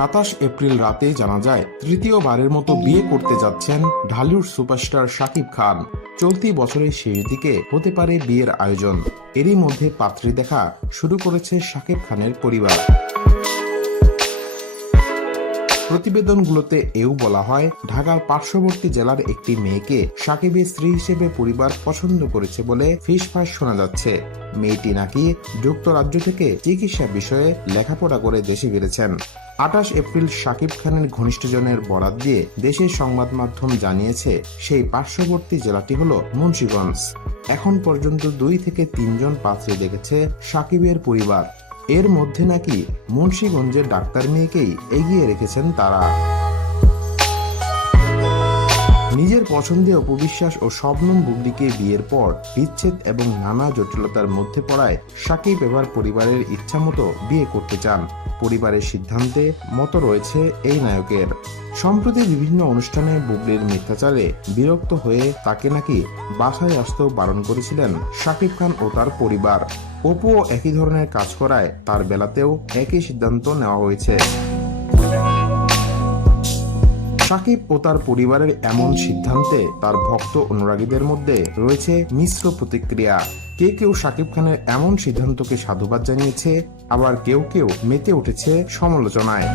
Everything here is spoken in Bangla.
সাতাশ এপ্রিল রাতে জানা যায়, তৃতীয়বারের মতো বিয়ে করতে যাচ্ছেন ঢালিউড সুপারস্টার শাকিব খান। চলতি বছরের শেষ দিকে হতে পারে বিয়ের আয়োজন। এরই মধ্যে পাত্রী দেখা শুরু করেছে শাকিব খানের পরিবার। প্রতিবেদনগুলোতে এও বলা হয়, ঢাকার পার্শ্ববর্তী জেলার একটি মেয়েকে সাকিবের স্ত্রী হিসেবে পরিবার পছন্দ করেছে বলে ফিসফাস শোনা যাচ্ছে। মেয়েটি নাকি যুক্তরাজ্য থেকে চিকিৎসা বিষয়ে লেখাপড়া করে দেশে ফিরেছেন। আঠাশ এপ্রিল সাকিব খানের ঘনিষ্ঠজনের বরাত দিয়ে দেশের সংবাদ মাধ্যম জানিয়েছে, সেই পার্শ্ববর্তী জেলাটি হল মুন্সিগঞ্জ। এখন পর্যন্ত দুই থেকে তিনজন পাত্রী দেখেছে সাকিবের পরিবার। এর মধ্যে নাকি মুন্সিগঞ্জের ডাক্তার মেয়েকেই এগিয়ে রেখেছেন তারা। নিজের পছন্দে অপবিশ্বাস ও শবনম বুবলিকে বিয়ের পর বিচ্ছেদ এবং নানা জটিলতার মধ্যে পড়ায় সাকিব এবার পরিবারের ইচ্ছামতো বিয়ে করতে চান। পরিবারের সিদ্ধান্তে মতো রয়েছে এই নায়কের। সম্প্রতি বিভিন্ন অনুষ্ঠানে বুবলির মিথ্যাচারে বিরক্ত হয়ে তাকে নাকি বাসায় আসতেও বারণ করেছিলেন শাকিব খান ও তার পরিবার। অপুও একই ধরনের কাজ করায় তার বেলাতেও একই সিদ্ধান্ত নেওয়া হয়েছে। সাকিব ও তার পরিবারের এমন সিদ্ধান্তে তার ভক্ত অনুরাগীদের মধ্যে রয়েছে মিশ্র প্রতিক্রিয়া। কে কেউ সাকিব খানের এমন সিদ্ধান্তকে সাধুবাদ জানিয়েছে, আবার কেউ কেউ মেতে উঠেছে সমালোচনায়।